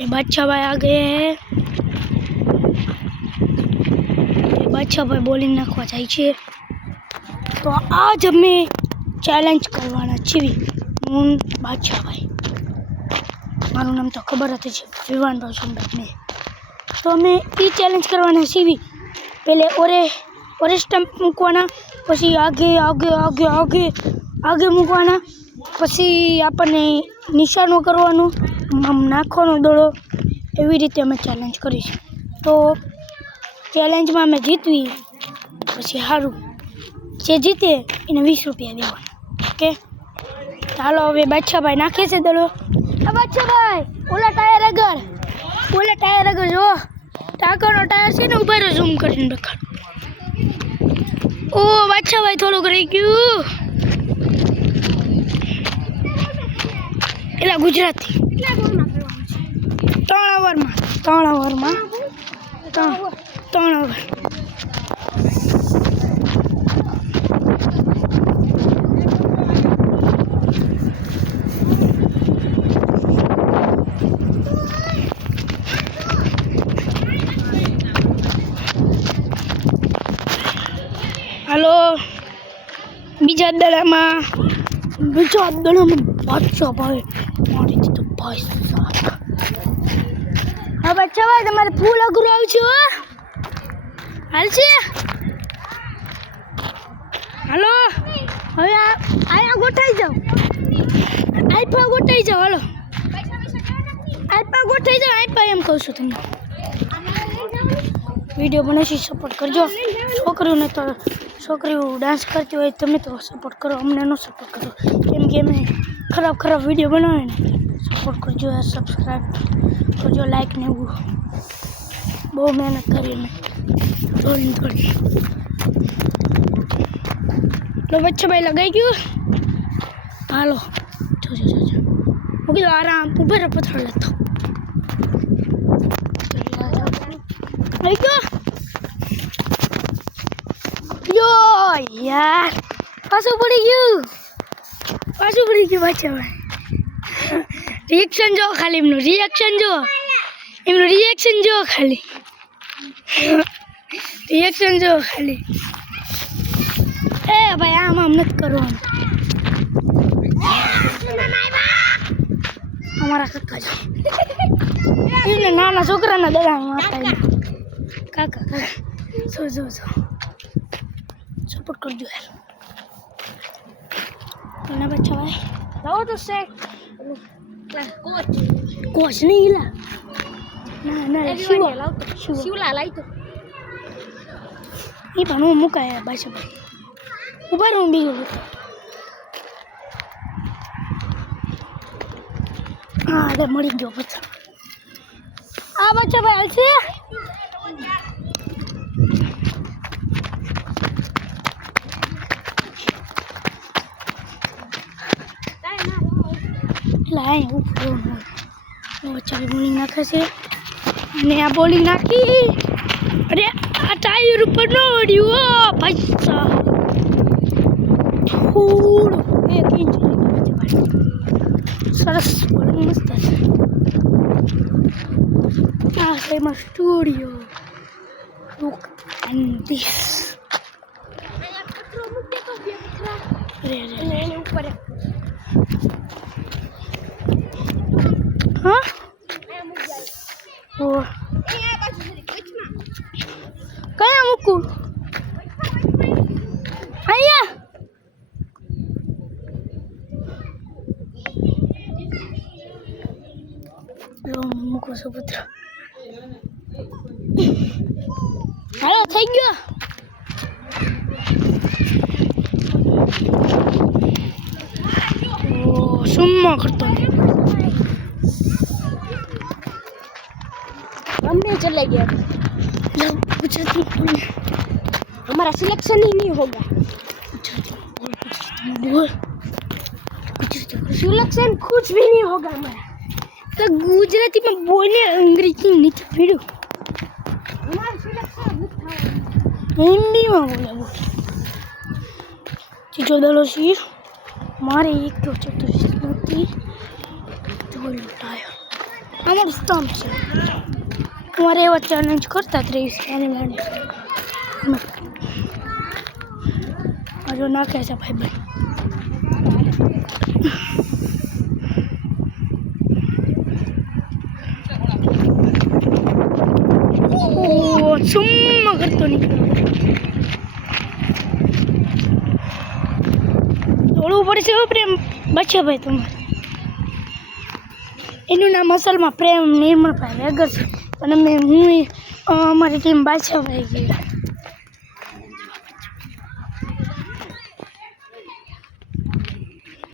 ये बादशाह भाई आ गए हैं। ये बादशाह भाई बॉलिंग नाखवा जाए छे। तो आज हमें चैलेंज करवाना छीवी हूँ बादशाह भाई। मारू नाम तो खबर हती छे विवान रोशनबेट ने। तो हमें ये चैलेंज करवाना छीवी पहले ओरे स्टम्प मूकवाना पछी आगे आगे आगे आगे आगे मूकवाना पछी आपने निशानो करवानो आम नाखवानो दड़ो एवी रीते अमे चैलेंज करीश। तो चैलेंज में अमे जीतवी पछी हारू जे जीते एने 20 रुपया देवाना। ओके चालो हवे बादशाह भाई नाखे छे दड़ो। आ बादशाह भाई ओला टायर अगर जो टाकानो टायर छे ने उभा रे ઝૂમ કરીને દેખાડ। ओ बादशाह भाई थोड़ो रही गयो एला गुजराती 3 ओवर में 3 ओवर। हेलो बीजा दड़ा में बादशाह भाई मारी थी तो भाई साहब। हाँ बादशाह भाई तुम्हारे फूल अगुराव छे हाल छे। हेलो હવે આયા ગોઠાઈ જાવ આઈપા ગોઠાઈ જાવ હાલો આઈપા ગોઠાઈ જાવ આઈપા એમ કહું છું તમને। वीडियो बनाशी सपोर्ट करजो। छोकरी डांस करती हो तमे तो सपोर्ट करो अमने नो सपोर्ट करो केम के मैं खराब वीडियो बनावे ने सपोर्ट करजो यार सब्सक्राइब करजो लाइक ने वो बहुत मेहनत करी ने थोड़ी लो बच्चा भाई लगाई क्यों हालो जो ओके तो आराम ऊपर पत्थर लेता यो यार पासू पड़ी गયું बच्चा भाई। रिएक्शन जो खाली एमनो रिएक्शन जो खाली ए भाई आम मत करो हमारा काका जी इने नाना छोकरा ना दड़ा मारता काका सो सपोर्ट कर दो यार ना बच्चा भाई लाओ तो से कोच नहीं हिला ना शिवला लाई तो ये भनो मुका है बच्चा भाई ऊपर हूं भी हां अरे मरी गयो बच्चा आ बच्चा भाई हल से लाए बच्चा भी बॉलिंग नाखे से ने आ बॉलिंग नाखी अरे आ टायर ऊपर न ओड्यो भाई साहब थोड़ो 1 इंच सरस बॉलिंग मस्त है। आ है my studio look and this अरे ऊपर हाँ वो कया मुकू आया लो मुकू सुपुत्र हेलो थैंक यू ओ सुम्मा करता हमने चले गया हमारा सिलेक्शन ही नहीं होगा सिलेक्शन कुछ भी नहीं होगा हमारा तो गुजराती में बोलने अंग्रेजी नहीं पढ़ो हमारा सिलेक्शन हिंदी में बोला वो चीजों दलो शीर मारे एक तो 34 तो लुटाया અમારું સ્તંભ છે. અમારે એવા ચેલેન્જ કરતા જ રહીશ નાની નાની. હજુ નાખે છે ભાઈ ભાઈ. સુમ્મા કરતો નીકળ્યો. દોડવું પડશે હો પ્રેમ બાદશાહભાઈ તમારે. એનું નામ અસલમાં પ્રેમ નિર્મળભાઈ વેગર છે, અને હું અમારી ટીમ બાદશાહભાઈ ગયા.